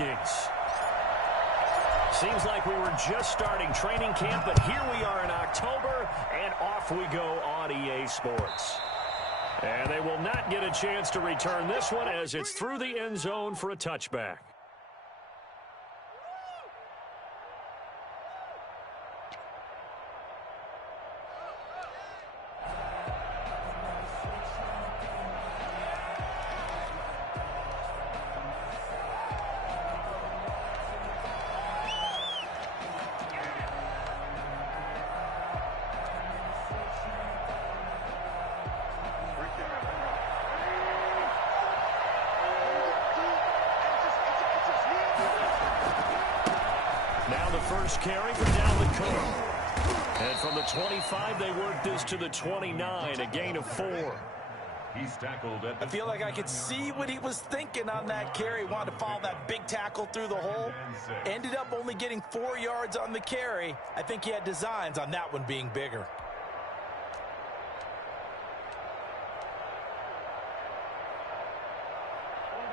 Vikings. Seems like we were just starting training camp, but here we are in October, and off we go on EA Sports. And they will not get a chance to return this one as it's through the end zone for a touchback. First carry for Dalvin Cook. And from the 25, they work this to the 29, a gain of 4. He's tackled at I feel like I could see what he was thinking on that carry. Wanted to follow that big tackle through the hole. Ended up only getting 4 yards on the carry. I think he had designs on that one being bigger.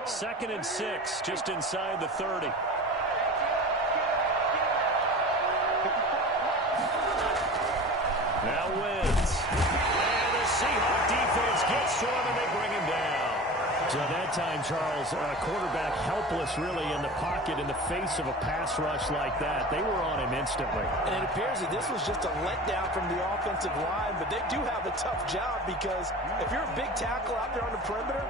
Second and 6, just inside the 30. Now wins. And the Seahawk defense gets to him, and they bring him down. So that time, Charles, quarterback helpless really in the pocket in the face of a pass rush like that. They were on him instantly. And it appears that this was just a letdown from the offensive line, but they do have a tough job because if you're a big tackle out there on the perimeter,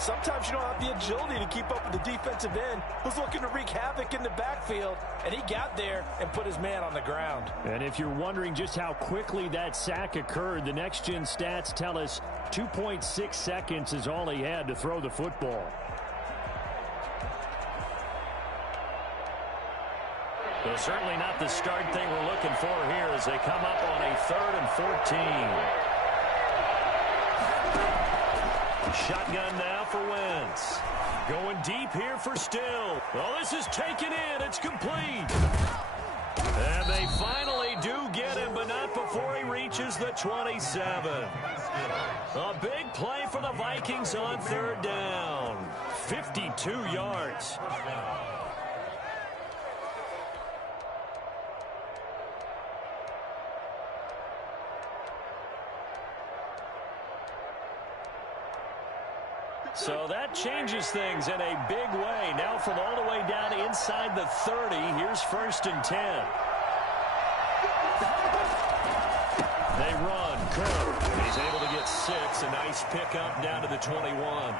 sometimes you don't have the agility to keep up with the defensive end who's looking to wreak havoc in the backfield, and he got there and put his man on the ground. And if you're wondering just how quickly that sack occurred, the next-gen stats tell us 2.6 seconds is all he had to throw the football. Well, certainly not the start thing we're looking for here as they come up on a 3rd and 14. Shotgun now for Wentz. Going deep here for Still. Well, this is taken in. It's complete. And they finally do get him, but not before he reaches the 27. A big play for the Vikings on 3rd down. 52 yards. So that changes things in a big way. Now from all the way down inside the 30, here's 1st and 10. They run. Cook. He's able to get 6. A nice pickup down to the 21.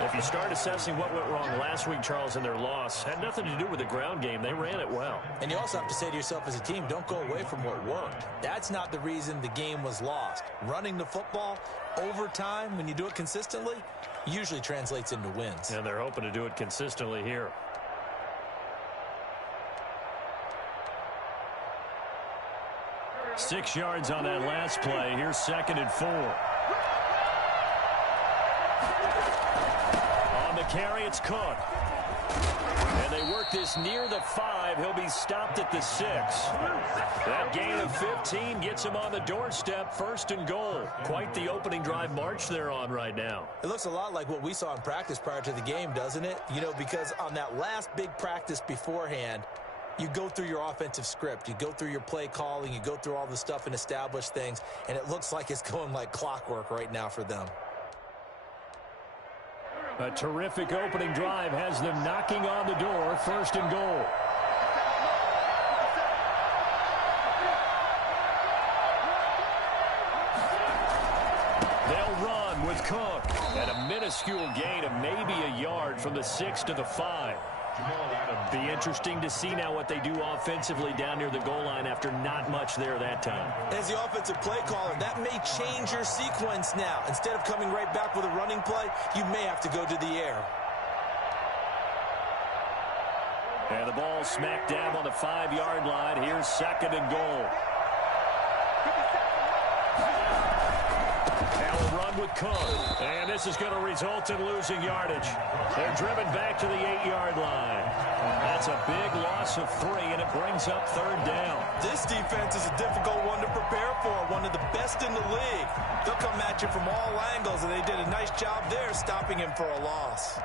If you start assessing what went wrong last week, Charles, in their loss, had nothing to do with the ground game. They ran it well. And you also have to say to yourself as a team, don't go away from what worked. That's not the reason the game was lost. Running the football over time, when you do it consistently, usually translates into wins. And they're hoping to do it consistently here. Six yards on that last play. Here's 2nd and 4. On the carry, it's Cook. And they work this near the 5. He'll be stopped at the 6. That gain of 15 gets him on the doorstep, 1st and goal. Quite the opening drive march they're on right now. It looks a lot like what we saw in practice prior to the game, doesn't it? You know, because on that last big practice beforehand, you go through your offensive script, you go through your play calling, you go through all the stuff and establish things, and it looks like it's going like clockwork right now for them. A terrific opening drive has them knocking on the door, 1st and goal. They'll run with Cook. And a minuscule gain of maybe a yard from the 6 to the 5. Be interesting to see now what they do offensively down near the goal line after not much there that time. As the offensive play caller, that may change your sequence now. Instead of coming right back with a running play, you may have to go to the air. And the ball smacked down on the 5-yard line. Here's 2nd and goal. Now a run with Cook. And this is going to result in losing yardage. They're driven back to the 8-yard line. That's a big loss of 3, and it brings up 3rd down. This defense is a difficult one to prepare for, one of the best in the league. They'll come at you from all angles, and they did a nice job there stopping him for a loss.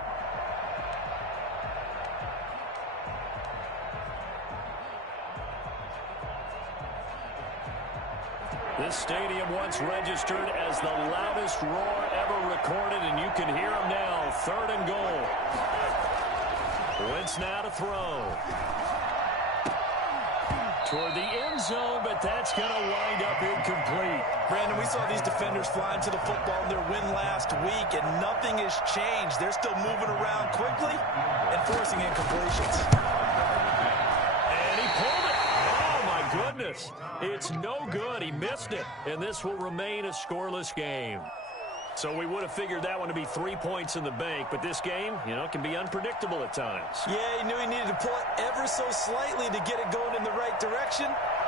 This stadium once registered as the loudest roar ever recorded, and you can hear them now. 3rd and goal. Wentz now to throw. Toward the end zone, but that's going to wind up incomplete. Brandon, we saw these defenders flying to the football in their win last week, and nothing has changed. They're still moving around quickly and forcing incompletions. And he pulled it. Oh, my goodness. It's no good. He missed it, and this will remain a scoreless game. So we would have figured that one to be 3 points in the bank, but this game, can be unpredictable at times. Yeah, he knew he needed to pull it ever so slightly to get it going in the right direction,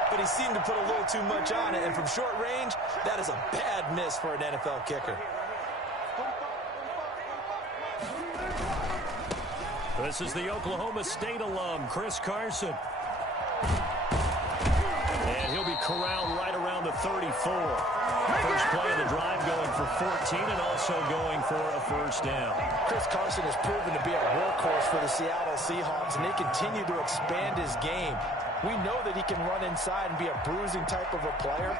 but he seemed to put a little too much on it, and from short range, that is a bad miss for an NFL kicker. This is the Oklahoma State alum, Chris Carson. And he'll be corralled right around the 34. First play of the drive going for 14 and also going for a first down. Chris Carson has proven to be a workhorse for the Seattle Seahawks, and they continue to expand his game. We know that he can run inside and be a bruising type of a player,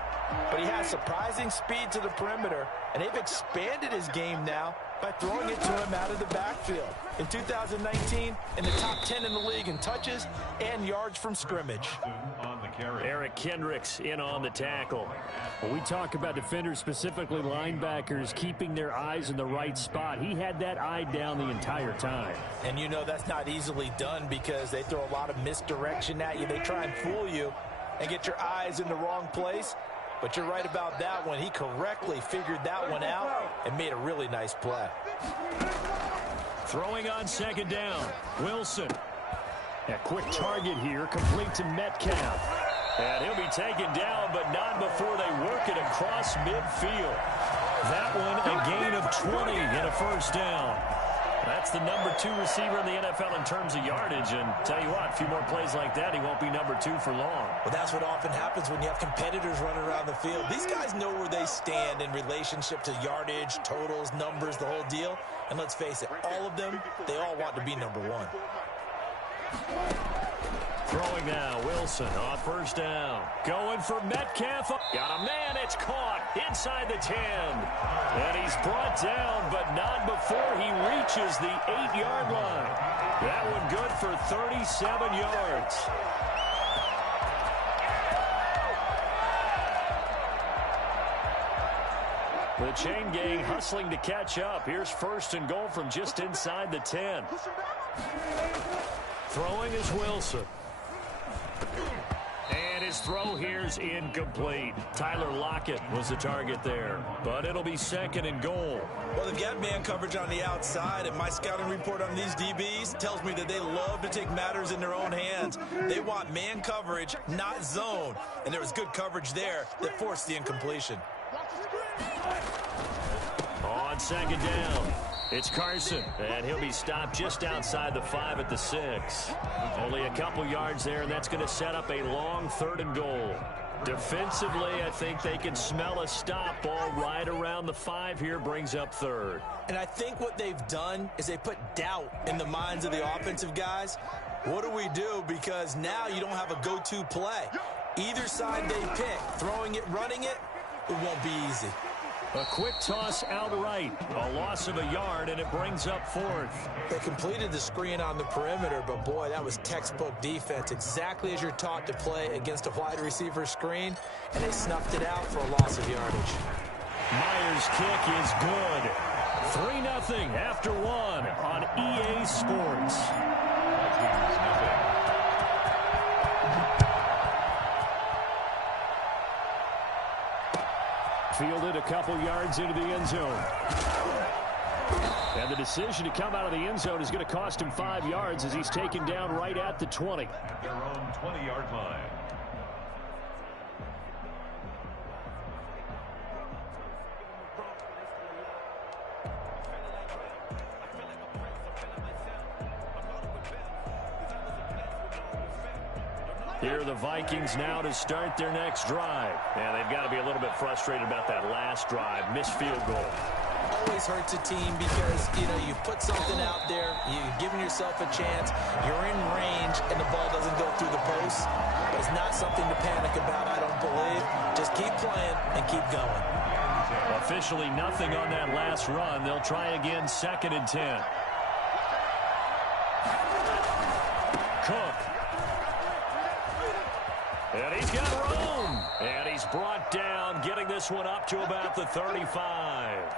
but he has surprising speed to the perimeter, and they've expanded his game now by throwing it to him out of the backfield. In 2019, in the top 10 in the league in touches and yards from scrimmage. Eric Kendricks in on the tackle. When we talk about defenders, specifically linebackers, keeping their eyes in the right spot, he had that eye down the entire time. And that's not easily done because they throw a lot of misdirection at you. They try and fool you and get your eyes in the wrong place. But you're right about that one. He correctly figured that one out and made a really nice play. Throwing on 2nd down. Wilson. A quick target here, complete to Metcalf. And he'll be taken down, but not before they work it across midfield. That one a gain of 20 and a first down. That's the number 2 receiver in the NFL in terms of yardage. And tell you what, a few more plays like that, he won't be number 2 for long. Well, that's what often happens when you have competitors running around the field. These guys know where they stand in relationship to yardage, totals, numbers, the whole deal. And let's face it, all of them, they all want to be number 1. Throwing now, Wilson on first down. Going for Metcalf. Got a man, it's caught inside the 10. And he's brought down, but not before he reaches the 8-yard line. That one good for 37 yards. The chain gang hustling to catch up. Here's 1st and goal from just inside the 10. Throwing is Wilson. And his throw here's incomplete. Tyler Lockett was the target there, but it'll be 2nd and goal. Well, they've got man coverage on the outside, and my scouting report on these DBs tells me that they love to take matters in their own hands. They want man coverage, not zone, and there was good coverage there that forced the incompletion. On 2nd down, it's Carson, and he'll be stopped just outside the 5 at the 6. Only a couple yards there, and that's going to set up a long 3rd and goal. Defensively, I think they can smell a stop ball right around the 5 here, brings up 3rd. And I think what they've done is they put doubt in the minds of the offensive guys. What do we do? Because now you don't have a go-to play. Either side they pick, throwing it, running it, it won't be easy. A quick toss outright. A loss of a yard, and it brings up 4th. They completed the screen on the perimeter, but boy, that was textbook defense. Exactly as you're taught to play against a wide receiver screen, and they snuffed it out for a loss of yardage. Myers' kick is good. 3-0 after 1 on EA Sports. Fielded a couple yards into the end zone. And the decision to come out of the end zone is going to cost him 5 yards as he's taken down right at the 20. At their own 20-yard line. Here are the Vikings now to start their next drive. And they've got to be a little bit frustrated about that last drive. Missed field goal. always hurts a team because, you know, you put something out there, you're giving yourself a chance, you're in range, and the ball doesn't go through the post. But it's not something to panic about, I don't believe. Just keep playing and keep going. Officially nothing on that last run. They'll try again, 2nd and 10. Cook. And he's got room. And he's brought down, getting this one up to about the 35.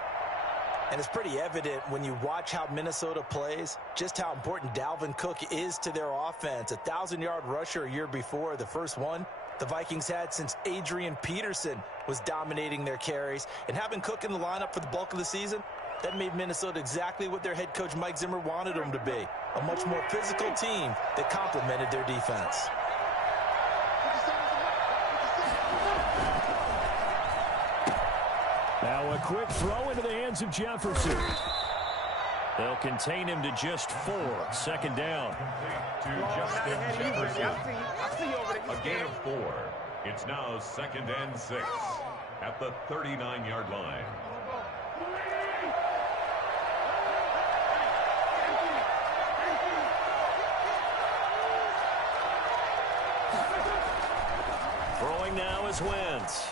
And it's pretty evident when you watch how Minnesota plays, just how important Dalvin Cook is to their offense. A 1,000-yard rusher a year before, the first one the Vikings had since Adrian Peterson was dominating their carries. And having Cook in the lineup for the bulk of the season, that made Minnesota exactly what their head coach Mike Zimmer wanted them to be. A much more physical team that complemented their defense. Now a quick throw into the hands of Jefferson. They'll contain him to just 4. 2nd down. To Justin Jefferson. A gain of 4. It's now 2nd and 6 at the 39-yard line. Throwing now is Wentz.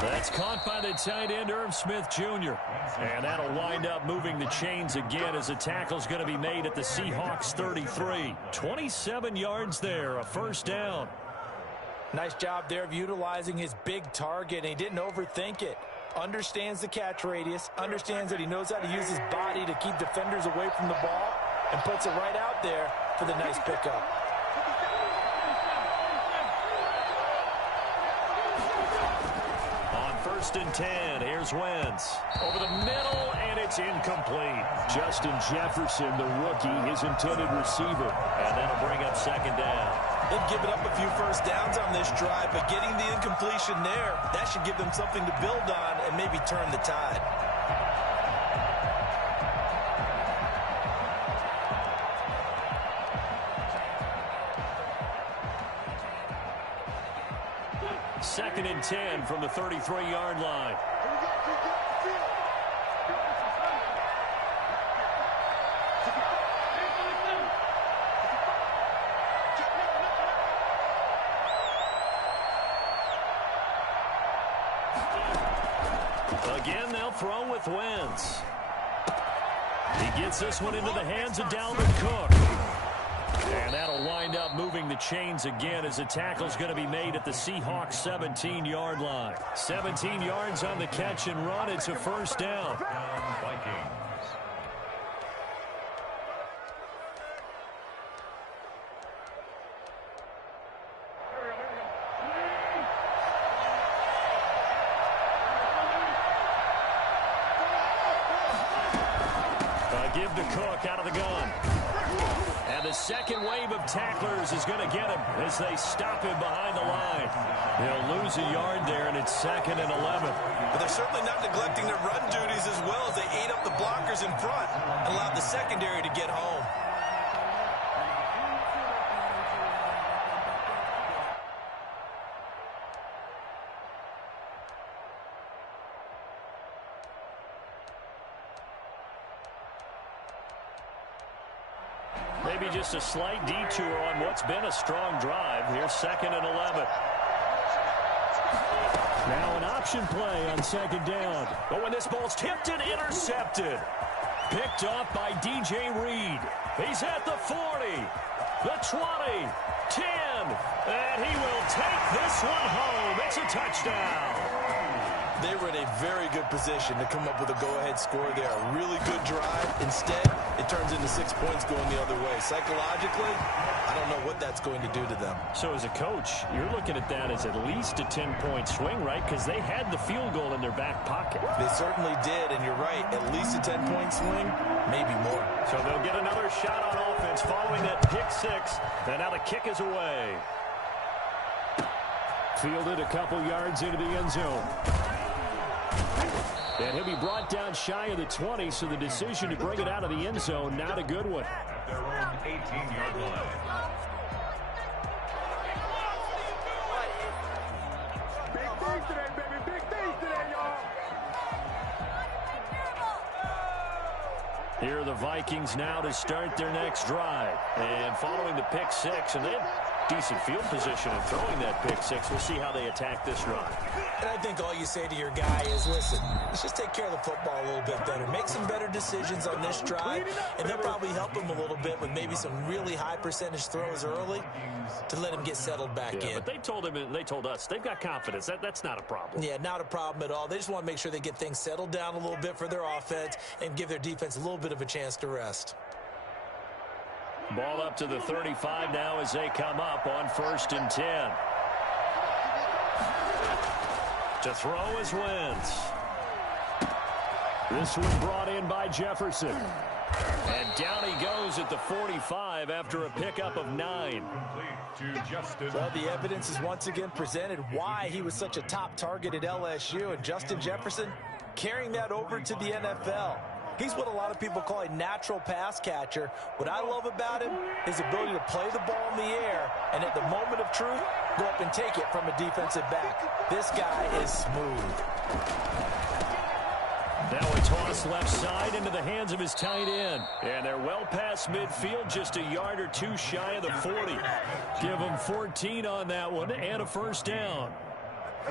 That's caught by the tight end, Irv Smith Jr. And that'll wind up moving the chains again as a tackle's going to be made at the Seahawks 33. 27 yards there, a 1st down. Nice job there of utilizing his big target, and he didn't overthink it. Understands the catch radius, understands that he knows how to use his body to keep defenders away from the ball, and puts it right out there for the nice pickup. On 1st and 10, here's Wentz. Over the middle, and it's incomplete. Justin Jefferson, the rookie, his intended receiver. And that'll bring up 2nd down. They've given up a few first downs on this drive, but getting the incompletion there, that should give them something to build on and maybe turn the tide. Second and 10 from the 33-yard line. Again, they'll throw with Wentz. He gets this one into the hands of Dalvin Cook. And that'll wind up moving the chains again as the tackle's going to be made at the Seahawks 17-yard line. 17 yards on the catch and run. It's a 1st down. Vikings. Give to Cook out of the gun. And the second wave of tacklers is going to get him as they stop him behind the line. They'll lose a yard there, and it's 2nd and 11. But they're certainly not neglecting their run duties as well as they ate up the blockers in front and allowed the secondary to get home. Maybe just a slight detour on what's been a strong drive. Here's 2nd and 11. Now an option play on 2nd down. But when this ball's tipped and intercepted. Picked off by DJ Reed. He's at the 40, the 20, 10, and he will take this one home. It's a touchdown. They were in a very good position to come up with a go-ahead score there. A really good drive. Instead, it turns into 6 points going the other way. Psychologically, I don't know what that's going to do to them. So as a coach, you're looking at that as at least a 10-point swing, right? Because they had the field goal in their back pocket. They certainly did, and you're right. At least a 10-point swing, maybe more. So they'll get another shot on offense following that pick-6. And now the kick is away. Fielded a couple yards into the end zone. And he'll be brought down shy of the 20, so the decision to bring it out of the end zone, not a good one. At their own 18-yard line. Big things today, baby. Big things today, y'all. Here are the Vikings now to start their next drive. And following the pick six, and they have decent field position in throwing that pick six. We'll see how they attack this drive. And I think all you say to your guy is, listen, let's just take care of the football a little bit better. Make some better decisions on this drive, and they'll probably help him a little bit with maybe some really high percentage throws early to let him get settled back in. But they told him, and they told us, they've got confidence. That's not a problem. Yeah, not a problem at all. They just want to make sure they get things settled down a little bit for their offense and give their defense a little bit of a chance to rest. Ball up to the 35 now as they come up on 1st and 10. To throw is Wentz. This one brought in by Jefferson. And down he goes at the 45 after a pickup of 9. Well, the evidence is once again presented why he was such a top target at LSU. And Justin Jefferson carrying that over to the NFL. He's what a lot of people call a natural pass catcher. What I love about him is his ability to play the ball in the air and at the moment of truth, go up and take it from a defensive back. This guy is smooth. Now a toss left side into the hands of his tight end. And they're well past midfield, just a yard or two shy of the 40. Give him 14 on that one and a first down.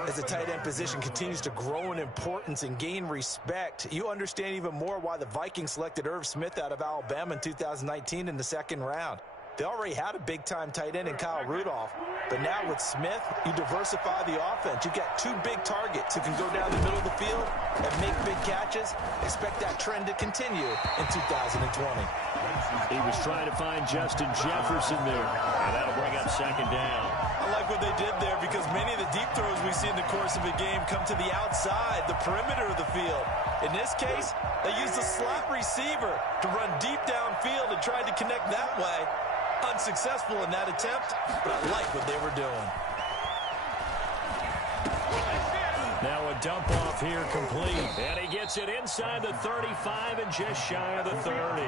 As the tight end position continues to grow in importance and gain respect, you understand even more why the Vikings selected Irv Smith out of Alabama in 2019 in the 2nd round. They already had a big-time tight end in Kyle Rudolph, but now with Smith, you diversify the offense. You've got 2 big targets who can go down the middle of the field and make big catches. Expect that trend to continue in 2020. He was trying to find Justin Jefferson there, and that'll bring up 2nd down. I like what they did there because many of the deep throws we see in the course of a game come to the outside, the perimeter of the field. In this case, they used the slot receiver to run deep downfield and tried to connect that way. Unsuccessful in that attempt, but I like what they were doing. Now a dump off here complete. And he gets it inside the 35 and just shy of the 30.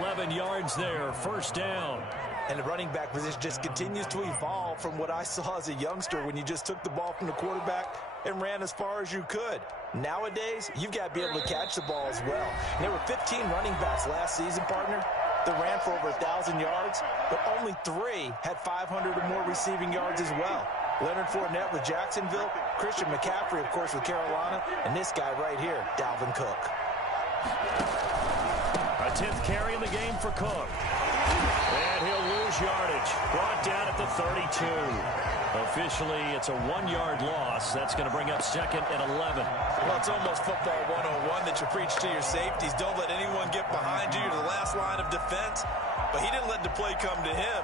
11 yards there, first down. And the running back position just continues to evolve from what I saw as a youngster when you just took the ball from the quarterback and ran as far as you could. Nowadays, you've got to be able to catch the ball as well. And there were 15 running backs last season, partner, that ran for over 1,000 yards, but only 3 had 500 or more receiving yards as well. Leonard Fournette with Jacksonville, Christian McCaffrey, of course, with Carolina, and this guy right here, Dalvin Cook. A 10th carry in the game for Cook. And he'll lose yardage. Brought down at the 32. Officially, it's a 1-yard loss. That's going to bring up 2nd and 11. Well, it's almost football 101 that you preach to your safeties. Don't let anyone get behind you. You're the last line of defense. But he didn't let the play come to him.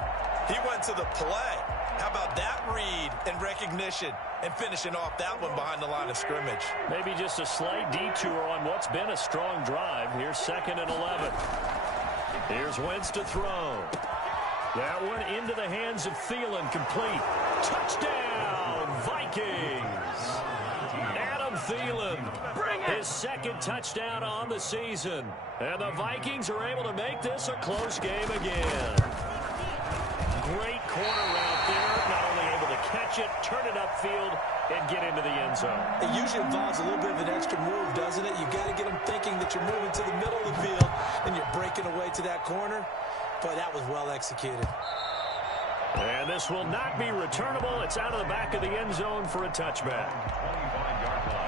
He went to the play. How about that read and recognition and finishing off that one behind the line of scrimmage? Maybe just a slight detour on what's been a strong drive. Here's 2nd and 11. Here's Wentz to throw. That one into the hands of Thielen, complete. Touchdown, Vikings! Adam Thielen, his 2nd touchdown on the season. And the Vikings are able to make this a close game again. Great corner route there. Not only able to catch it, turn it upfield, and get into the end zone. It usually involves a little bit of an extra move, doesn't it? You've got to get them thinking that you're moving to the middle of the field and you're breaking away to that corner. Boy, that was well executed. And this will not be returnable. It's out of the back of the end zone for a touchback. 25-yard line.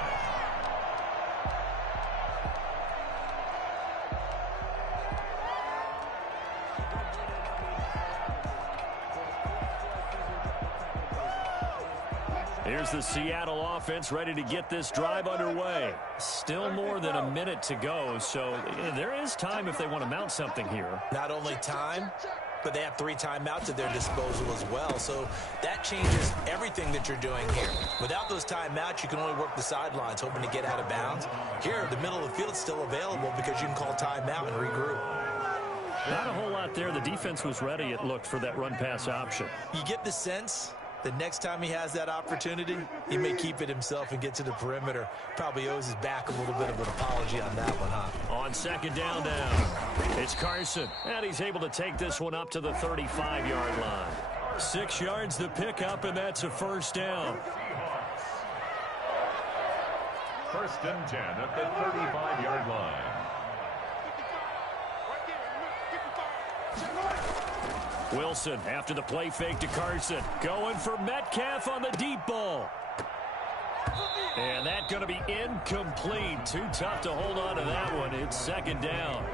Here's the Seattle offense ready to get this drive underway. Still more than a minute to go, so there is time if they want to mount something here. Not only time, but they have 3 timeouts at their disposal as well, so that changes everything that you're doing here. Without those timeouts, you can only work the sidelines, hoping to get out of bounds. Here, the middle of the field is still available because you can call timeout and regroup. Not a whole lot there. The defense was ready, it looked, for that run-pass option. You get the sense the next time he has that opportunity, he may keep it himself and get to the perimeter. Probably owes his back a little bit of an apology on that one, huh? On 2nd down now, it's Carson, and he's able to take this one up to the 35-yard line. 6 yards the pickup, and that's a first down. 1st and 10 at the 35-yard line. Wilson after the play fake to Carson. Going for Metcalf on the deep ball. And that's going to be incomplete. Too tough to hold on to that one. It's second down.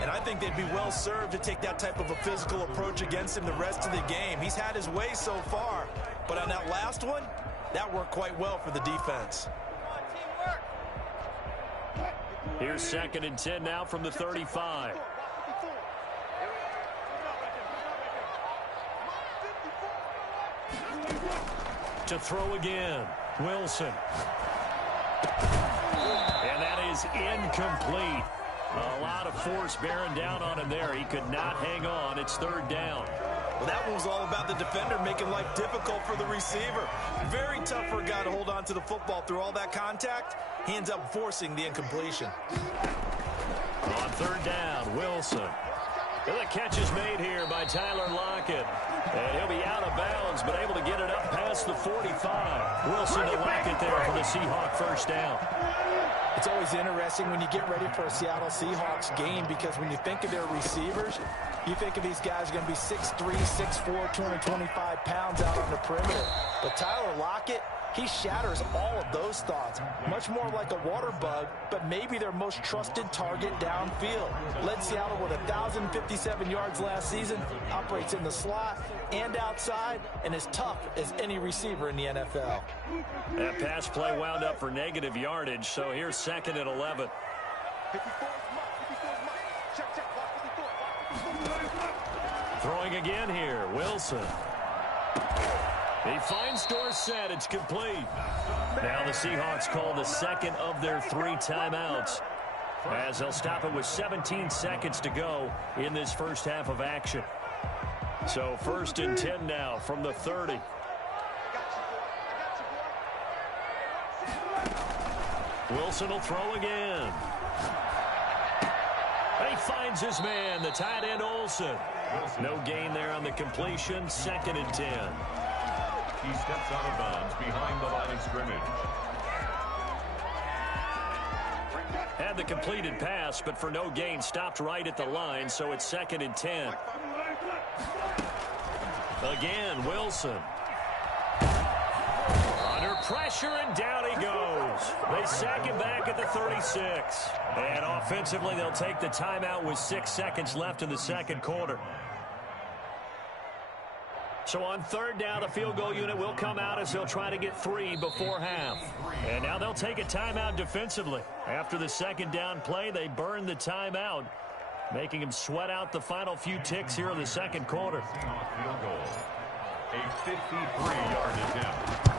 And I think they'd be well served to take that type of a physical approach against him the rest of the game. He's had his way so far. But on that last one, that worked quite well for the defense. Here's second and 10 now from the 35. To throw again, Wilson. And that is incomplete. A lot of force bearing down on him there. He could not hang on. It's third down. Well, that one was all about the defender making life difficult for the receiver. Very tough for a guy to hold on to the football through all that contact. He ends up forcing the incompletion. On third down, Wilson. And the catch is made here by Tyler Lockett. And he'll be out of bounds, but able to get it up past the 45. Wilson to Lockett there for the Seahawk first down. It's always interesting when you get ready for a Seattle Seahawks game because when you think of their receivers, you think of these guys are going to be 6'3", 6'4", 225 pounds out on the perimeter. But Tyler Lockett, he shatters all of those thoughts. Much more like a water bug, but maybe their most trusted target downfield. Led Seattle with 1,057 yards last season, operates in the slot and outside, and is tough as any receiver in the NFL. That pass play wound up for negative yardage, so here's second and 11. Throwing again here, Wilson. He finds Dorsett. It's complete. Now the Seahawks call the second of their 3 timeouts as they'll stop it with 17 seconds to go in this first half of action. So first and 10 now from the 30. Wilson will throw again. He finds his man, the tight end Olsen. No gain there on the completion. Second and 10. He steps out of bounds behind the line of scrimmage. Had the completed pass, but for no gain, stopped right at the line, so it's second and 10. Again, Wilson. Under pressure, and down he goes. They sack him back at the 36. And offensively, they'll take the timeout with 6 seconds left in the second quarter. So on third down, the field goal unit will come out as they'll try to get 3 before half. And now they'll take a timeout defensively. After the second down play, they burn the timeout, making them sweat out the final few ticks here in the second quarter. Field goal. A 53-yard attempt.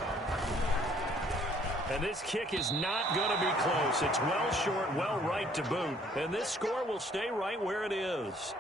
And this kick is not going to be close. It's well short, well right to boot. And this score will stay right where it is.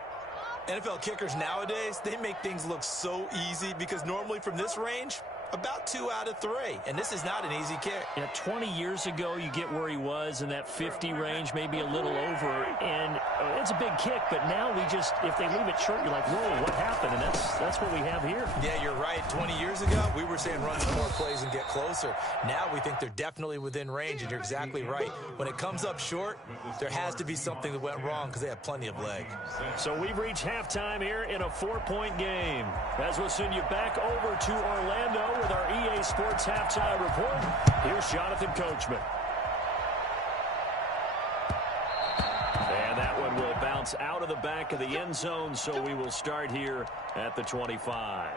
NFL kickers nowadays, they make things look so easy because normally from this range, about 2 out of 3. And this is not an easy kick. Yeah, 20 years ago, you get where he was in that 50 range, maybe a little over. And it's a big kick, but now we just, if they leave it short, you're like, whoa, what happened? And that's what we have here. Yeah, you're right. 20 years ago, we were saying run some more plays and get closer. Now we think they're definitely within range, and you're exactly right. When it comes up short, there has to be something that went wrong because they have plenty of leg. So we've reached halftime here in a 4-point game. As we'll send you back over to Orlando with our EA Sports Halftime Report. Here's Jonathan Coachman. And that one will bounce out of the back of the end zone, so we will start here at the 25.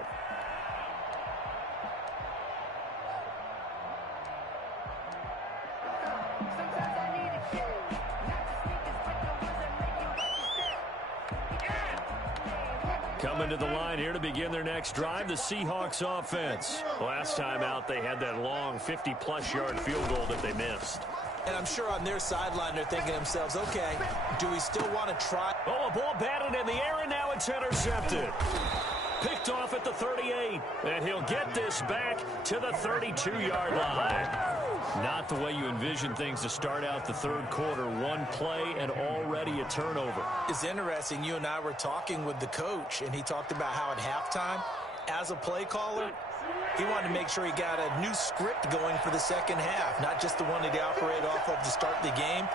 Coming to the line here to begin their next drive, the Seahawks offense. Last time out, they had that long 50-plus yard field goal that they missed. And I'm sure on their sideline, they're thinking to themselves, okay, do we still want to try? Oh, a ball batted in the air, and now it's intercepted. Picked off at the 38, and he'll get this back to the 32-yard line. Not the way you envision things to start out the third quarter. One play and already a turnover. It's interesting. You and I were talking with the coach, and he talked about how at halftime, as a play caller, he wanted to make sure he got a new script going for the second half, not just the one that he operated off of to start the game.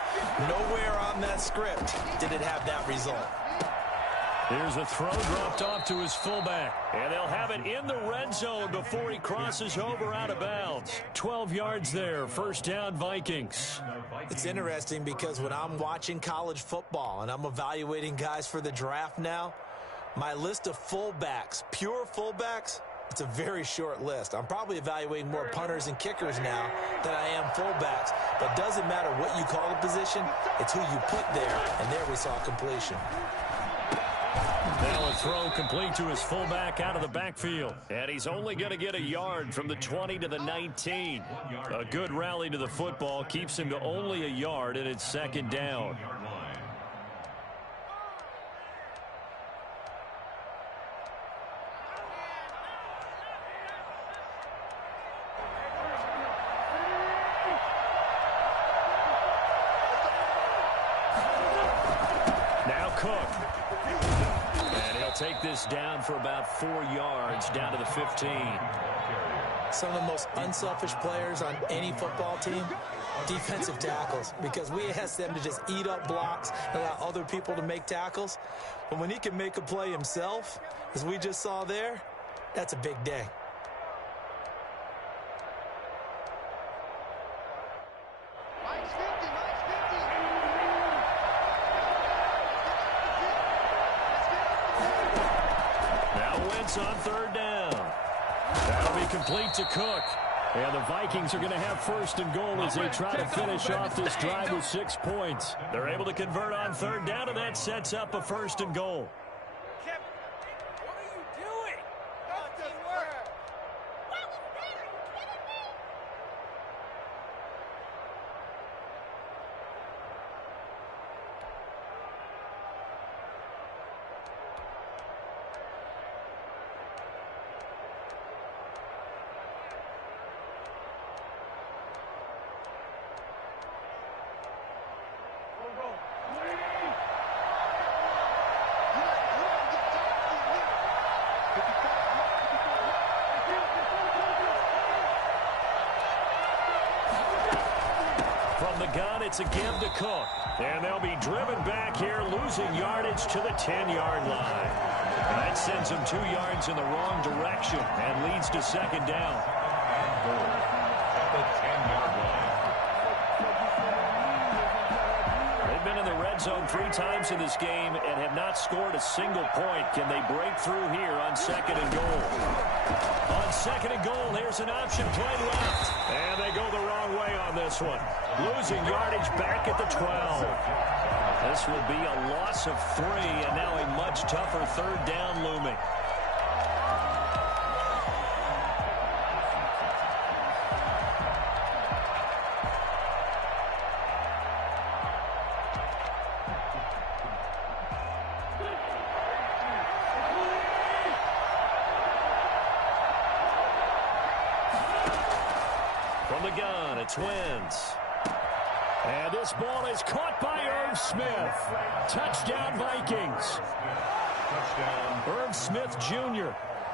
Nowhere on that script did it have that result. Here's a throw dropped off to his fullback. And they'll have it in the red zone before he crosses over out of bounds. 12 yards there. First down, Vikings. It's interesting because when I'm watching college football and I'm evaluating guys for the draft now, my list of fullbacks, pure fullbacks, it's a very short list. I'm probably evaluating more punters and kickers now than I am fullbacks. But it doesn't matter what you call the position, it's who you put there. And there we saw completion. Now a throw complete to his fullback out of the backfield. And he's only going to get a yard from the 20 to the 19. A good rally to the football keeps him to only a yard, and it's second down. Now Cook. And he'll take this down for about 4 yards, down to the 15. Some of the most unselfish players on any football team, defensive tackles, because we ask them to just eat up blocks and allow other people to make tackles. But when he can make a play himself, as we just saw there, that's a big day. On third down. That'll be complete to Cook. And the Vikings are going to have first and goal as they try to finish off this drive with 6 points. They're able to convert on third down, and that sets up a first and goal. What are you doing? Nothing work. It's a give to Cook. And they'll be driven back here, losing yardage to the 10-yard line. And that sends them 2 yards in the wrong direction and leads to second down. They've been in the red zone 3 times in this game and have not scored a single point. Can they break through here on second and goal? On second and goal, here's an option play left. And they go the wrong way on this one. Losing yardage back at the 12. This will be a loss of 3, and now a much tougher third down looming. From the gun, it's Wentz. And this ball is caught by Irv Smith. Touchdown, Vikings. Irv Smith Jr.,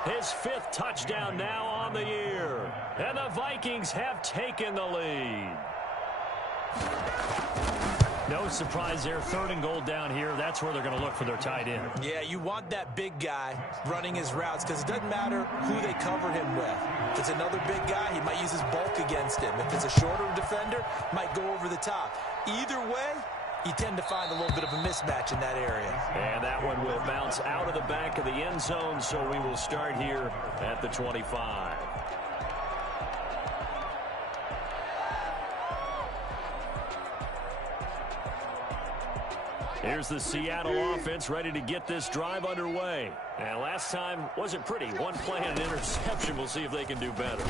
his 5th touchdown now on the year. And the Vikings have taken the lead. No surprise there. Third and goal down here. That's where they're going to look for their tight end. Yeah, you want that big guy running his routes because it doesn't matter who they covered him with. If it's another big guy, he might use his bulk against him. If it's a shorter defender, might go over the top. Either way, you tend to find a little bit of a mismatch in that area. And that one will bounce out of the back of the end zone, so we will start here at the 25. Here's the Seattle offense ready to get this drive underway. And last time wasn't pretty. One play and an interception. We'll see if they can do better.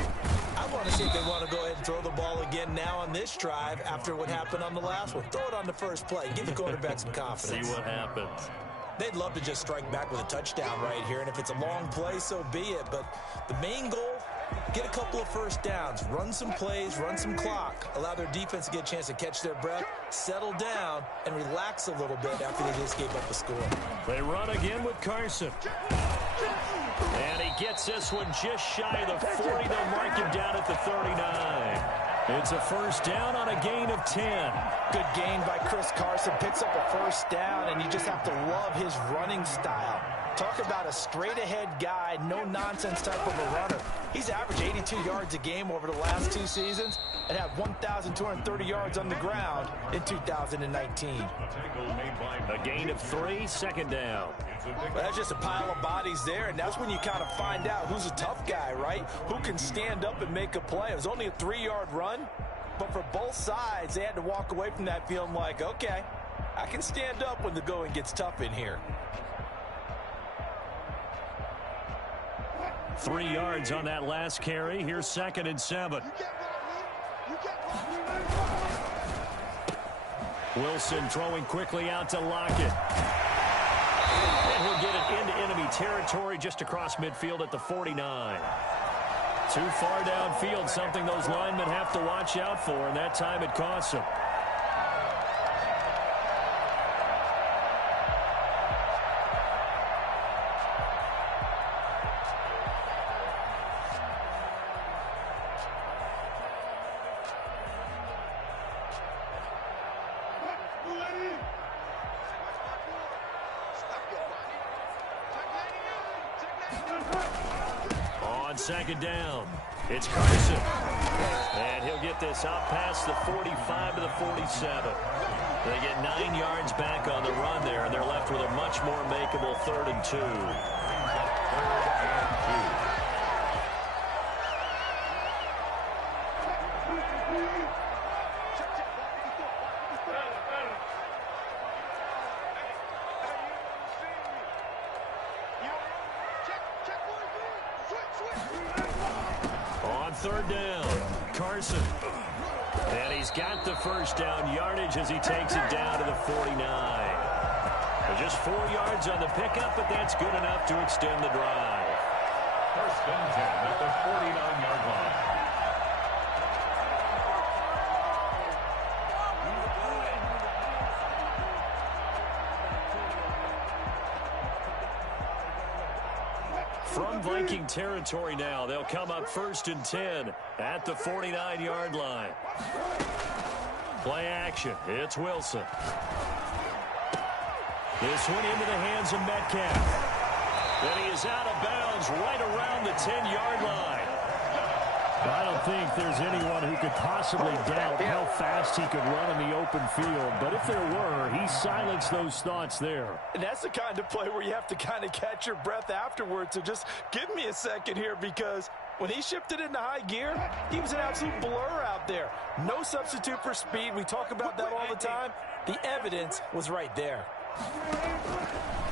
I want to see if they want to go ahead and throw the ball again now on this drive after what happened on the last one. Throw it on the first play. Give the quarterback some confidence. See what happens. They'd love to just strike back with a touchdown right here. And if it's a long play, so be it. But the main goal, get a couple of first downs, run some plays, run some clock, allow their defense to get a chance to catch their breath, settle down, and relax a little bit after they just gave up a score. They run again with Carson. And he gets this one just shy of the 40. They'll mark him down at the 39. It's a first down on a gain of 10. Good gain by Chris Carson. Picks up a first down, and you just have to love his running style. Talk about a straight-ahead guy, no-nonsense type of a runner. He's averaged 82 yards a game over the last 2 seasons and had 1,230 yards on the ground in 2019. A gain of 3, second down. But that's just a pile of bodies there, and that's when you kind of find out who's a tough guy, right? Who can stand up and make a play. It was only a 3-yard run, but for both sides, they had to walk away from that feeling like, okay, I can stand up when the going gets tough in here. 3 yards on that last carry. Here's 2nd and 7. Wilson throwing quickly out to Lockett. And he'll get it into enemy territory just across midfield at the 49. Too far downfield, something those linemen have to watch out for, and that time it costs them. On 2nd down, it's Carson. And he'll get this out past the 45 to the 47. They get 9 yards back on the run there, and they're left with a much more makeable 3rd and 2. On 3rd down, Carson. And he's got the first down yardage as he takes it down to the 49. Just 4 yards on the pickup, but that's good enough to extend the drive. 1st and 10 at the 49-yard line. From Viking territory now, they'll come up 1st and 10 at the 49-yard line. Play action. It's Wilson. This one into the hands of Metcalf. And he is out of bounds right around the 10-yard line. I don't think there's anyone who could possibly doubt how fast he could run in the open field. But if there were, he silenced those thoughts there. And that's the kind of play where you have to kind of catch your breath afterwards. So just give me a second here, because when he shifted into high gear, he was an absolute blur out there. No substitute for speed. We talk about that all the time. The evidence was right there.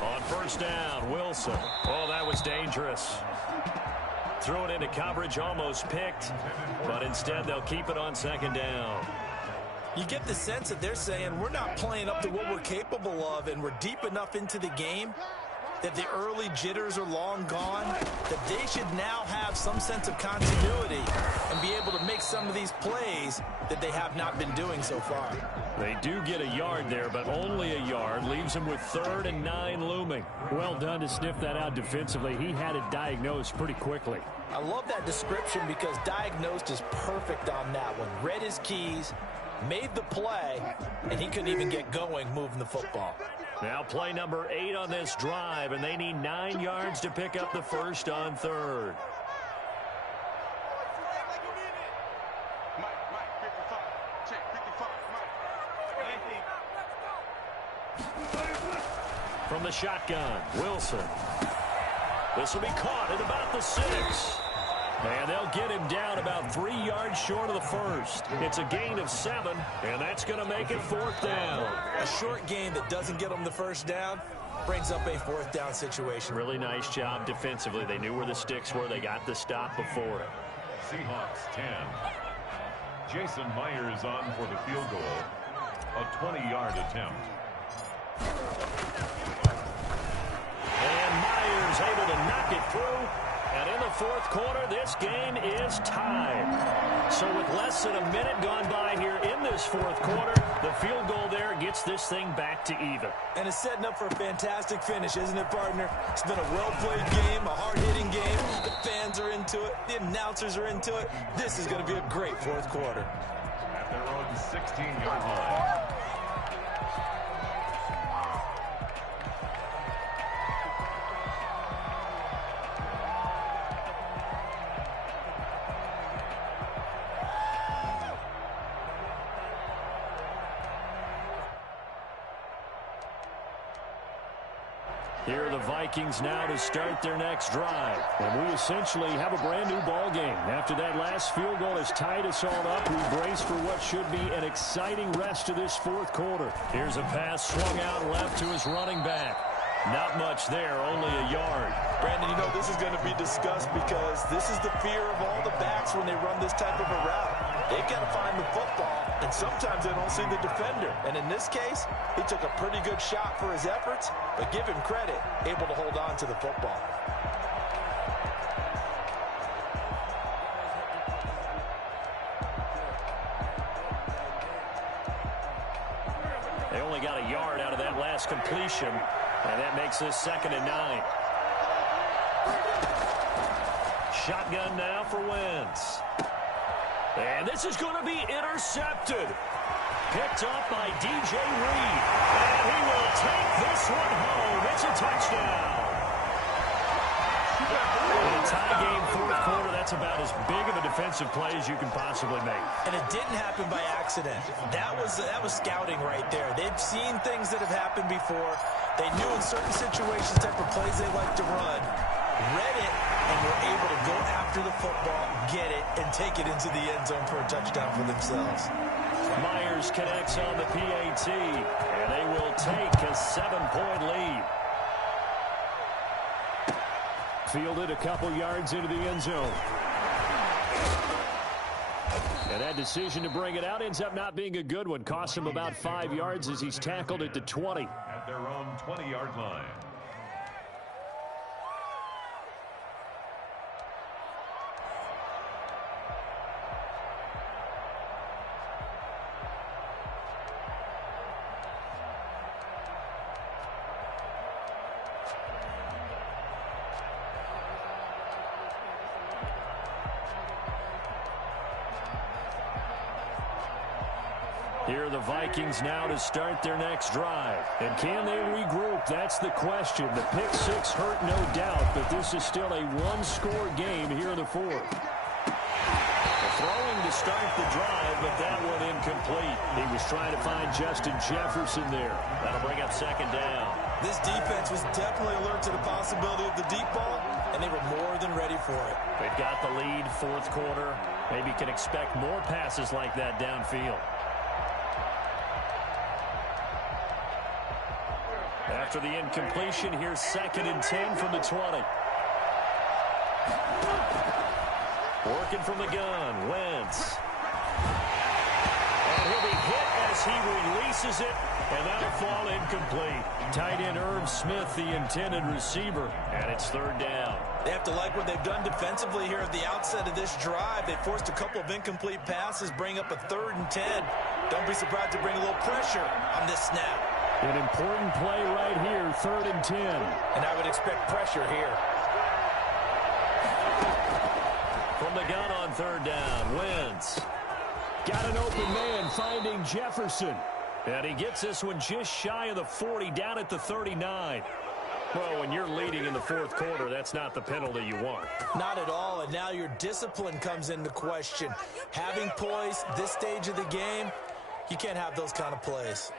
On 1st down, Wilson. Oh, that was dangerous. Threw it into coverage, almost picked, but instead they'll keep it on 2nd down. You get the sense that they're saying we're not playing up to what we're capable of, and we're deep enough into the game that the early jitters are long gone, that they should now have some sense of continuity and be able to make some of these plays that they have not been doing so far. They do get a yard there, but only a yard. Leaves them with 3rd and 9 looming. Well done to sniff that out defensively. He had it diagnosed pretty quickly. I love that description, because diagnosed is perfect on that one. Read his keys, made the play, and he couldn't even get going moving the football. Now play number 8 on this drive, and they need 9 yards to pick up the first on 3rd. From the shotgun, Wilson. This will be caught at about the 6. And they'll get him down about 3 yards short of the first. It's a gain of 7, and that's going to make it 4th down. A short gain that doesn't get them the first down brings up a 4th down situation. Really nice job defensively. They knew where the sticks were. They got the stop before it. Seahawks 10. Jason Myers on for the field goal. A 20-yard attempt. And Myers able to knock it through. And in the 4th quarter, this game is tied. So with less than a minute gone by here in this 4th quarter, the field goal there gets this thing back to even. And it's setting up for a fantastic finish, isn't it, partner? It's been a well-played game, a hard-hitting game. The fans are into it. The announcers are into it. This is going to be a great 4th quarter. at their own 16-yard line. Here are the Vikings now to start their next drive. And we essentially have a brand new ball game. After that last field goal has tied us all up, we brace for what should be an exciting rest of this fourth quarter. Here's a pass swung out left to his running back. Not much there, only a yard. Brandon, you know this is going to be discussed because this is the fear of all the backs when they run this type of a route. They've got to find the football, and sometimes they don't see the defender. And in this case, he took a pretty good shot for his efforts, but give him credit, able to hold on to the football. They only got a yard out of that last completion, and that makes this 2nd and 9. Shotgun now for Wentz. And this is going to be intercepted. Picked up by DJ Reed. And he will take this one home. It's a touchdown. In a tie game, fourth quarter, that's about as big of a defensive play as you can possibly make. And it didn't happen by accident. That was scouting right there. They've seen things that have happened before. They knew in certain situations type of plays they like to run, read it, and were able to go after the football, get it, and take it into the end zone for a touchdown for themselves. Myers connects on the PAT, and they will take a 7-point lead. Fielded a couple yards into the end zone. And that decision to bring it out ends up not being a good one. Cost him about 5 yards as he's tackled at the 20. At their own 20-yard line. Here are the Vikings now to start their next drive. And can they regroup? That's the question. The pick six hurt, no doubt, but this is still a one-score game here in the fourth. Throwing to start the drive, but that one incomplete. He was trying to find Justin Jefferson there. That'll bring up 2nd down. This defense was definitely alert to the possibility of the deep ball, and they were more than ready for it. They've got the lead, fourth quarter. Maybe can expect more passes like that downfield. After the incompletion, here's 2nd and 10 from the 20. Working from the gun, Wentz. And he'll be hit as he releases it, and that'll fall incomplete. Tight end Irv Smith, the intended receiver, and it's 3rd down. They have to like what they've done defensively here at the outset of this drive. They forced a couple of incomplete passes, bring up a 3rd and 10. Don't be surprised to bring a little pressure on this snap. An important play right here, 3rd and 10. And I would expect pressure here. From the gun on 3rd down, Wentz. Got an open man finding Jefferson. And he gets this one just shy of the 40, down at the 39. Well, when you're leading in the fourth quarter, that's not the penalty you want. Not at all, and now your discipline comes into question. Having poise this stage of the game, you can't have those kind of plays.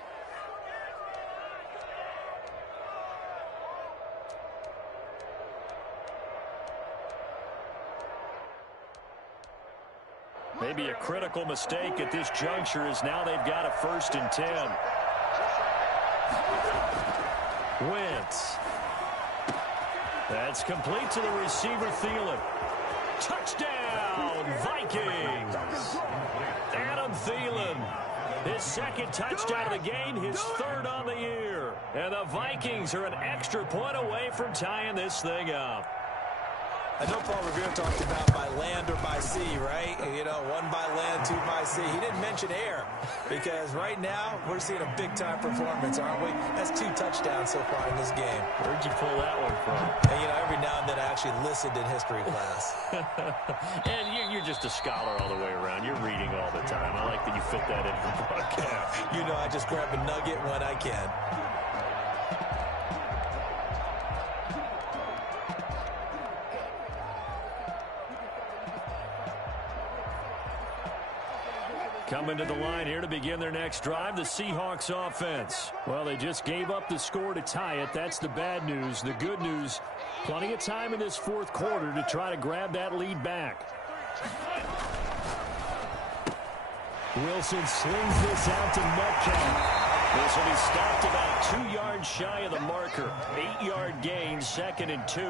Maybe a critical mistake at this juncture is now they've got a 1st and 10. Wentz. That's complete to the receiver, Thielen. Touchdown, Vikings! Adam Thielen, his 2nd touchdown of the game, his 3rd on the year. And the Vikings are an extra point away from tying this thing up. I know Paul Revere talked about by land or by sea, right? You know, one by land, two by sea. He didn't mention air because right now we're seeing a big-time performance, aren't we? That's 2 touchdowns so far in this game. Where'd you pull that one from? And, you know, every now and then I actually listened in history class. And you're just a scholar all the way around. You're reading all the time. I like that you fit that into the broadcast. You know, I just grab a nugget when I can. Coming to the line here to begin their next drive, the Seahawks offense. Well, they just gave up the score to tie it. That's the bad news. The good news, plenty of time in this fourth quarter to try to grab that lead back. Wilson slings this out to Metcalf. This will be stopped about 2 yards shy of the marker. 8-yard gain, 2nd and 2.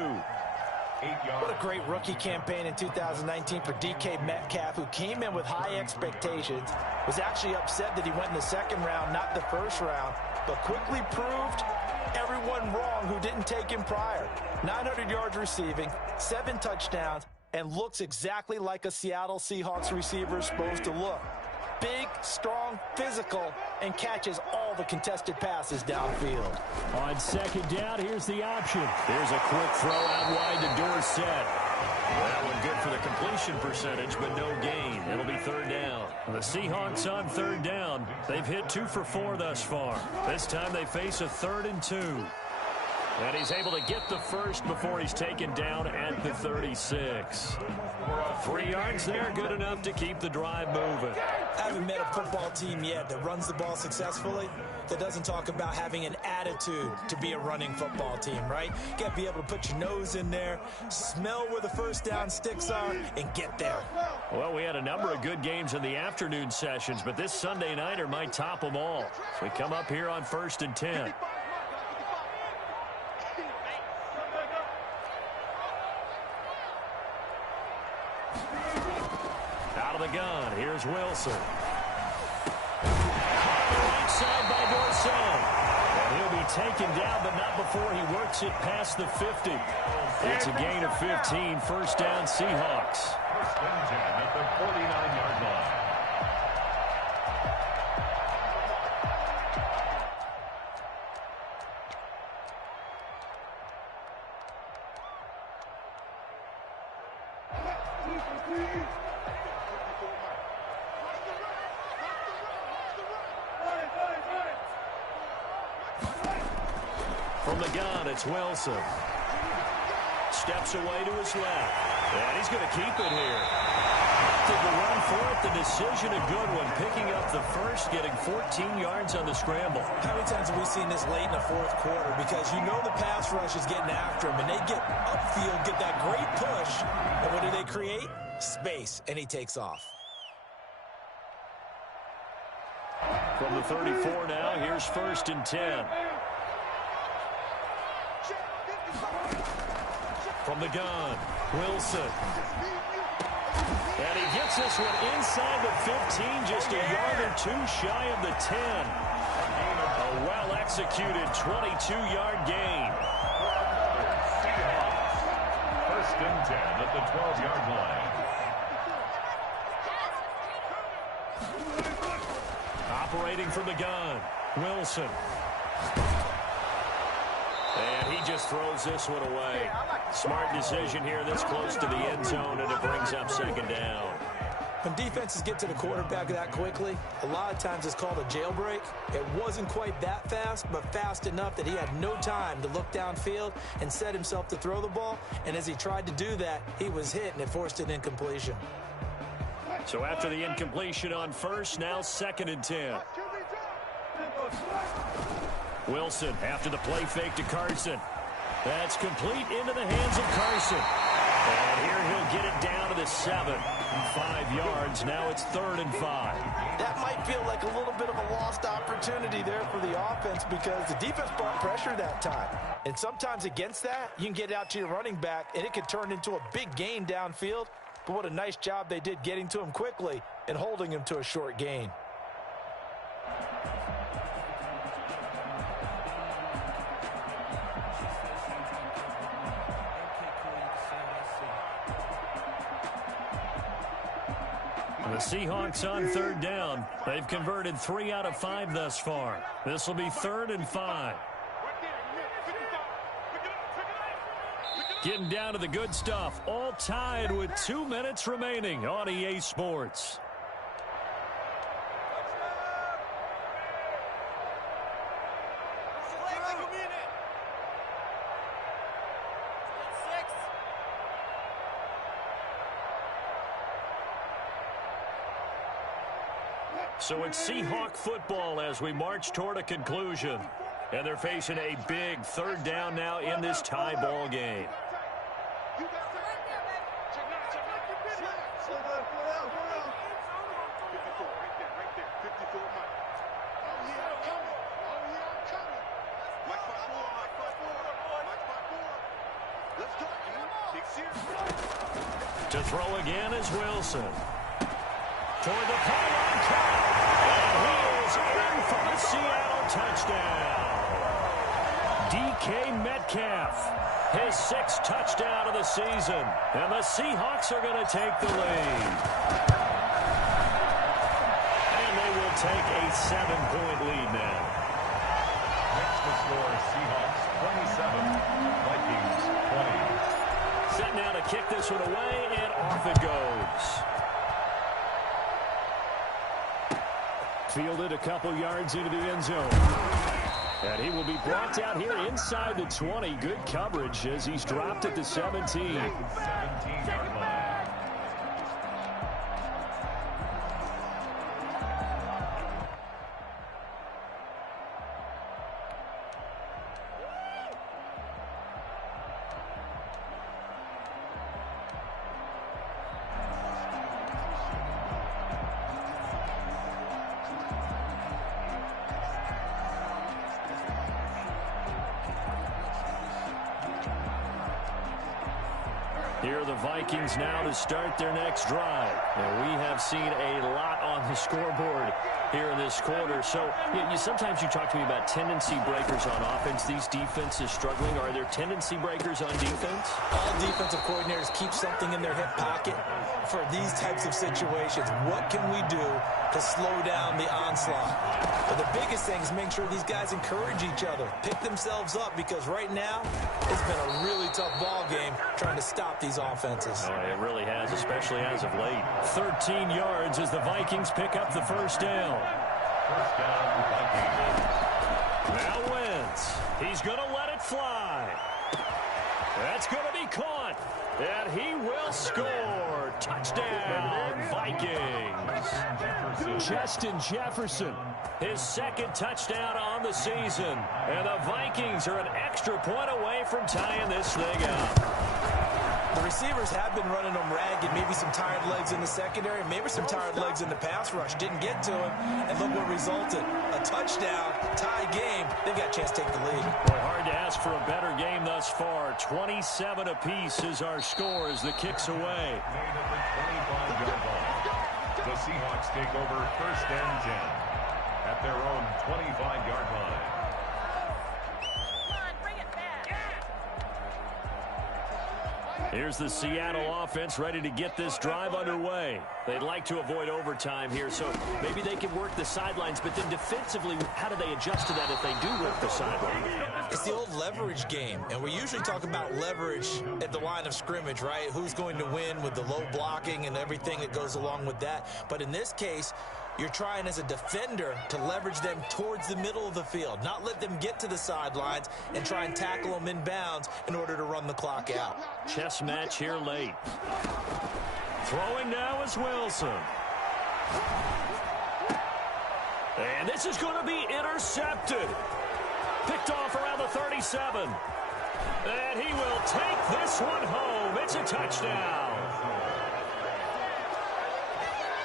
What a great rookie campaign in 2019 for DK Metcalf, who came in with high expectations, was actually upset that he went in the 2nd round, not the 1st round, but quickly proved everyone wrong who didn't take him prior. 900 yards receiving, 7 touchdowns, and looks exactly like a Seattle Seahawks receiver is supposed to look. Big, strong, physical, and catches all the contested passes downfield. On 2nd down, here's the option. Here's a quick throw out wide to Dorsett. That one good for the completion percentage, but no gain. It'll be 3rd down. The Seahawks on 3rd down. They've hit 2 for 4 thus far. This time they face a 3rd and 2. And he's able to get the first before he's taken down at the 36. 3 yards there, good enough to keep the drive moving. I haven't met a football team yet that runs the ball successfully that doesn't talk about having an attitude to be a running football team, right? You got to be able to put your nose in there, smell where the first down sticks are, and get there. Well, we had a number of good games in the afternoon sessions, but this Sunday nighter might top them all. So we come up here on 1st and 10. Out of the gun, here's Wilson. Right side by Dorsett. And he'll be taken down, but not before he works it past the 50. It's a gain of 15, 1st down Seahawks. 1st and 10 at the 49-yard line. From the gun, it's Wilson. Steps away to his left. And he's going to keep it here. Did the run for it, the decision a good one. Picking up the first, getting 14 yards on the scramble. How many times have we seen this late in the 4th quarter? Because you know the pass rush is getting after him, and they get upfield, get that great push, and what do they create? Space, and he takes off. From the 34 now, here's 1st and 10. From the gun, Wilson. And he gets this one inside the 15, just a yard or 2 shy of the 10. A well-executed 22-yard gain. Seahawks, 1st and 10 at the 12-yard line. Operating from the gun, Wilson. And he just throws this one away. Smart decision here this close to the end zone, and it brings up 2nd down. When defenses get to the quarterback that quickly, a lot of times it's called a jailbreak. It wasn't quite that fast, but fast enough that he had no time to look downfield and set himself to throw the ball. And as he tried to do that, he was hit, and it forced an incompletion. So after the incompletion on 1st, now 2nd and 10. Wilson after the play fake to Carson. That's complete into the hands of Carson. And here he'll get it down to the 7. 5 yards. Now it's 3rd and 5. That might feel like a little bit of a lost opportunity there for the offense because the defense brought pressure that time. And sometimes against that, you can get out to your running back, and it could turn into a big gain downfield. But what a nice job they did getting to him quickly and holding him to a short gain. The Seahawks on third down. They've converted 3 out of 5 thus far. This will be 3rd and 5. Getting down to the good stuff. All tied with 2 minutes remaining on EA Sports. So it's Seahawk football as we march toward a conclusion. And they're facing a big 3rd down now in this tie ball game. To throw again is Wilson. Toward the pylon cut. And he is in for the Seattle touchdown. DK Metcalf, his 6th touchdown of the season. And the Seahawks are going to take the lead. And they will take a 7-point lead now. Next to score, Seahawks 27, Vikings 20. Set now to kick this one away, and off it goes. Fielded a couple yards into the end zone. And he will be brought down here inside the 20. Good coverage as he's dropped at the 17. 17-yard line. Here are the Vikings now to start their next drive. And we have seen a lot on the scoreboard here in this quarter. So sometimes you talk to me about tendency breakers on offense. These defenses struggling. Are there tendency breakers on defense? All defensive coordinators keep something in their hip pocket for these types of situations. What can we do to slow down the onslaught? But the biggest thing is make sure these guys encourage each other, pick themselves up, because right now it's been a really tough ball game trying to stop these offenses. Oh, it really has, especially as of late. 13 yards as the Vikings pick up the first down. First down, Vikings. Now Wentz. He's going to let it fly. That's going to be caught. And he will score. Touchdown, Vikings. Justin Jefferson, his 2nd touchdown on the season. And the Vikings are an extra point away from tying this thing up. The receivers have been running them ragged. Maybe some tired legs in the secondary, maybe some tired legs in the pass rush. Didn't get to him, and look what resulted. A touchdown, tie game. They've got a chance to take the lead. Boy, hard to ask for a better game thus far. 27 apiece is our score as the kick's away. Made at the 25-yard line. The Seahawks take over 1st and 10 at their own 25-yard line. Here's the Seattle offense ready to get this drive underway. They'd like to avoid overtime here, so maybe they can work the sidelines, but then defensively, how do they adjust to that if they do work the sideline? It's the old leverage game, and we usually talk about leverage at the line of scrimmage, right? Who's going to win with the low blocking and everything that goes along with that. But in this case, you're trying as a defender to leverage them towards the middle of the field, not let them get to the sidelines and try and tackle them in bounds in order to run the clock out. Chess match here late. Throwing now is Wilson. And this is going to be intercepted. Picked off around the 37. And he will take this one home. It's a touchdown.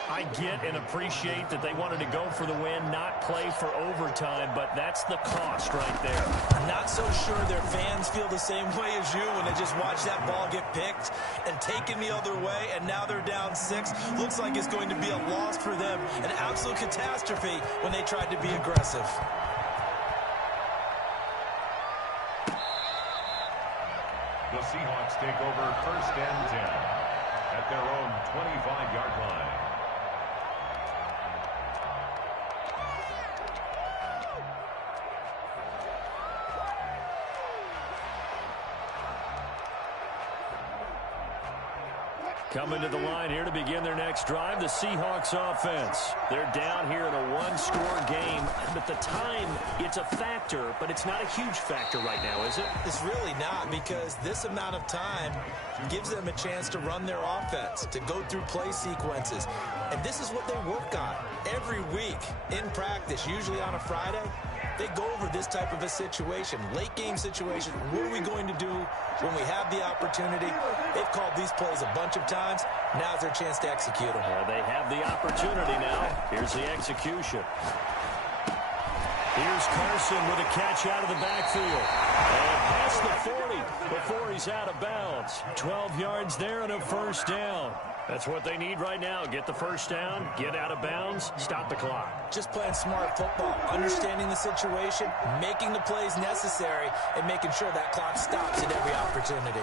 I get and appreciate that they wanted to go for the win, not play for overtime, but that's the cost right there. I'm not so sure their fans feel the same way as you when they just watch that ball get picked and taken the other way, and now they're down 6. Looks like it's going to be a loss for them, an absolute catastrophe when they tried to be aggressive. The Seahawks take over 1st and 10 at their own 25-yard line. Coming to the line here to begin their next drive, the Seahawks offense. They're down here in a one-score game. At the time, it's a factor, but it's not a huge factor right now, is it? It's really not, because this amount of time gives them a chance to run their offense, to go through play sequences. And this is what they work on every week in practice, usually on a Friday. They go over this type of a situation, late game situation. What are we going to do when we have the opportunity? They've called these plays a bunch of times. Now's their chance to execute them. Well, they have the opportunity now. Here's the execution. Here's Carson with a catch out of the backfield. And past the 40 before he's out of bounds. 12 yards there and a first down. That's what they need right now. Get the first down, get out of bounds, stop the clock. Just playing smart football, understanding the situation, making the plays necessary, and making sure that clock stops at every opportunity.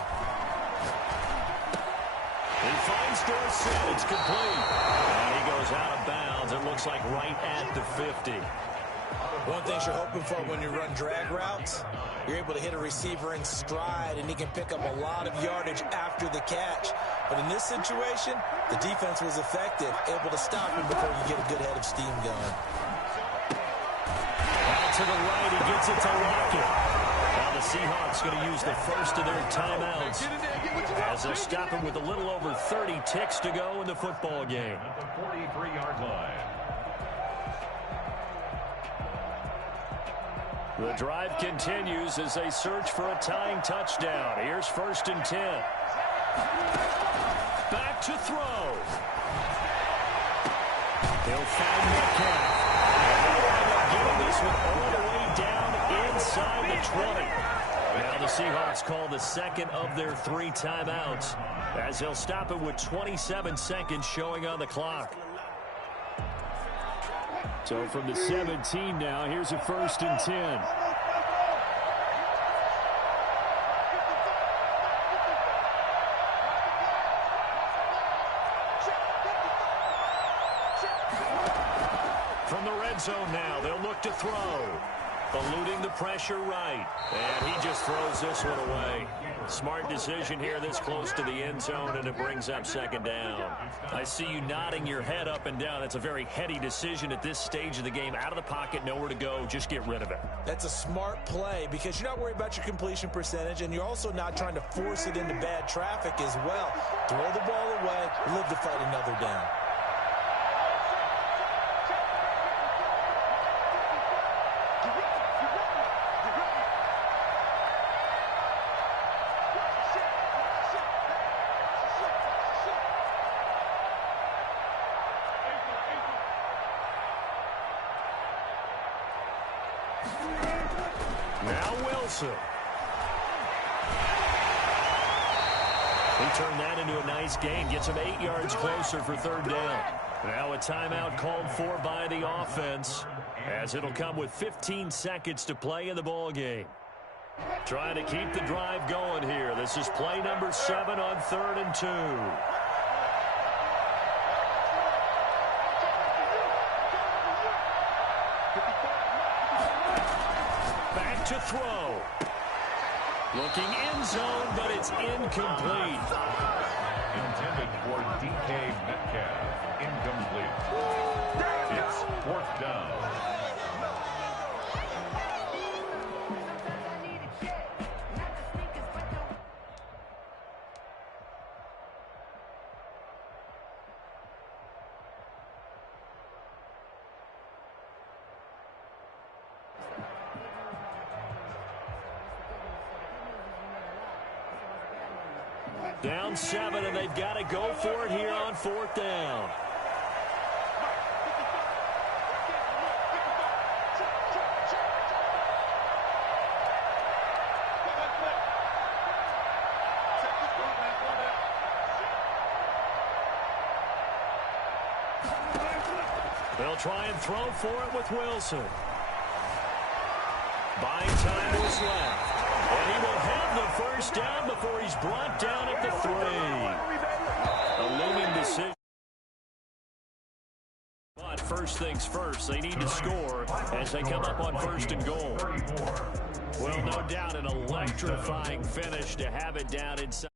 He finds Dorsett. It's complete. And he goes out of bounds. It looks like right at the 50. One thing you're hoping for when you run drag routes, you're able to hit a receiver in stride, and he can pick up a lot of yardage after the catch. But in this situation, the defense was effective, able to stop him before you get a good head of steam going. Out to the right, he gets it to Lockett. Now the Seahawks going to use the first of their timeouts as they'll stop him with a little over 30 ticks to go in the football game. At the 43-yard line. The drive continues as they search for a tying touchdown. Here's 1st and 10. Back to throw. He'll find Metcalf. Getting this one all the way down inside the 20. Now the Seahawks call the second of their 3 timeouts as they'll stop it with 27 seconds showing on the clock. So from the 17 now, here's a 1st and 10. From the red zone now, they'll look to throw. Eluding the pressure right. And he just throws this one away. Smart decision here this close to the end zone, and it brings up 2nd down. I see you nodding your head up and down. That's a very heady decision at this stage of the game. Out of the pocket, nowhere to go. Just get rid of it. That's a smart play because you're not worried about your completion percentage, and you're also not trying to force it into bad traffic as well. Throw the ball away, live to fight another down. Now Wilson. He turned that into a nice gain. Gets him 8 yards closer for 3rd down. Now a timeout called for by the offense, as it'll come with 15 seconds to play in the ball game. Trying to keep the drive going here. This is play number 7 on 3rd and 2. To throw. Looking end zone, but it's incomplete. Intended for DK Metcalf. Incomplete. It's 4th down. Down 7, and they've got to go for it here on 4th down. They'll try and throw for it with Wilson. Buying time was left. And he will have the first down before he's brought down at the 3. A looming decision. But first things first, they need to score as they come up on 1st and goal. Well, no doubt an electrifying finish to have it down inside.